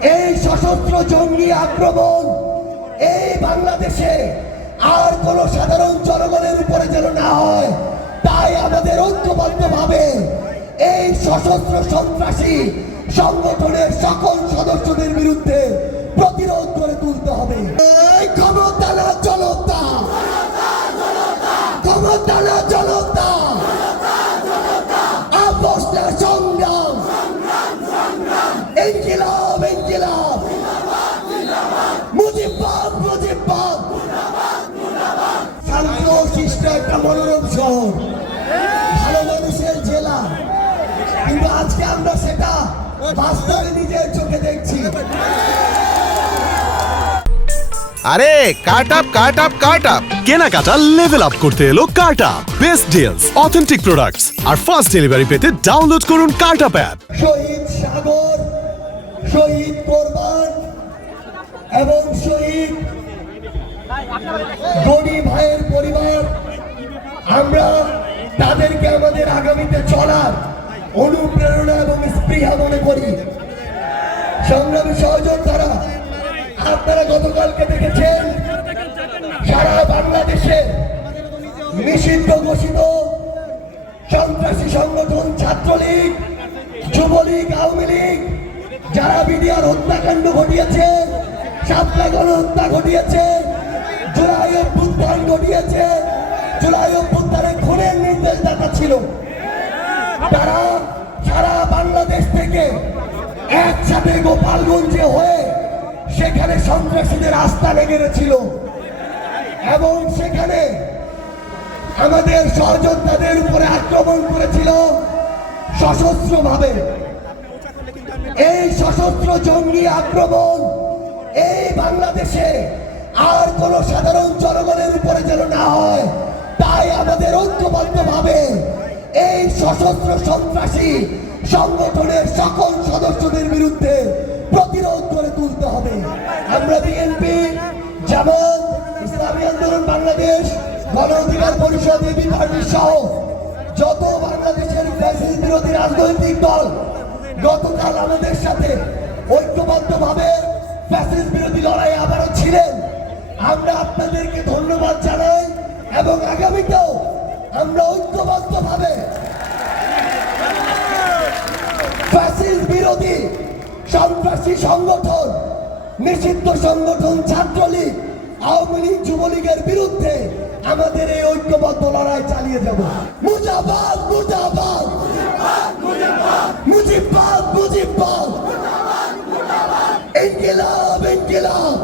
এই সশস্ত্র জঙ্গি আক্রমণ এই বাংলাদেশে আর কোন সাধারণ জনগণের উপরে যেন না হয়, তাই আমাদের ঐক্যবদ্ধ ভাবে এই সশস্ত্র সন্ত্রাসী সংগঠনের সকল সদস্যদের বিরুদ্ধে প্রতিরোধ করে তুলতে হবে। এই ক্ষমতা সংগ্রাম। ইনকিলাব মুজিবাদ মুজিবাদ শান্ত শিষ্ট একটা মনোরম শহর। ভালো মানুষের জেলা। কিন্তু আজকে আমরা সেটা বাস্তবে নিজের চোখে দেখছি। আরে cut up cut up cut up কেনাকাটা লেভেল আপ করতে এলো কার্টা বেস্ট ডিলস অথেন্টিক প্রোডাক্টস আর ফাস্ট ডেলিভারি পেতে ডাউনলোড করুন কার্ট আপ অ্যাপ শহীদ সাগর শহীদ কোরবান। এবং শহীদ গনি ভাইয়ের পরিবার, আমরা তাদেরকে আমাদের আগামীতে চলার অনুপ্রেরণা এবং স্পৃহা মনে করি। সংগ্রামী সহযোগ তারা, আপনারা গতকালকে দেখেছেন, সারা বাংলাদেশে নিষিদ্ধ ঘোষিত সন্ত্রাসী সংগঠন ছাত্রলীগ, যুবলীগ, আওয়ামী লীগ, যারা বিডিআর হত্যাকাণ্ড ঘটিয়েছে সাতটা ঘটিয়েছে জুলাই অভ্যুত্থান ঘটিয়েছে জুলাই অভ্যুত্থানের খুনের নির্দেশদাতা ছিল। তারা সারা বাংলাদেশ থেকে একসাথে গোপালগঞ্জে হয়ে সেখানে সন্ত্রাসীদের আস্থা লেগে ছিল এবং সেখানে আমাদের সহযোদ্ধাদের উপরে আক্রমণ করেছিল সশস্ত্র ভাবে এই সশস্ত্র জঙ্গি আক্রমণ এই বাংলাদেশে আর কোন সাধারণ জনগণের উপরে যেন না হয়, তাই আমাদের ঐক্যবদ্ধ ভাবে এই সশস্ত্র সন্ত্রাসী সংগঠনের সকল সদস্যদের বিরুদ্ধে প্রতিরোধ করে তুলতে হবে। আমরা বিএনপি, জামাত, ইসলামী আন্দোলন, বাংলাদেশ, গণ অধিকার পরিষদ, এবি পার্টি সহ যত বাংলাদেশের বিরোধী রাজনৈতিক দল গতকাল আমাদের সাথে ঐক্যবদ্ধ ফ্যাসিস্ট বিরোধী লড়াই আবারও ছিলেন। আমরা আপনাদেরকে ধন্যবাদ জানাই এবং আগামীতেও আমরা ঐক্যবদ্ধ ভাবে ফ্যাসিস্ট বিরোধী সন্ত্রাসী সংগঠন, নিষিদ্ধ সংগঠন, ছাত্রলীগ, আওয়ামী লীগ, যুবলীগের বিরুদ্ধে আমাদের এই ঐক্যবদ্ধ লড়াই চালিয়ে যাব। ইনকিলাব ইনকিলাব।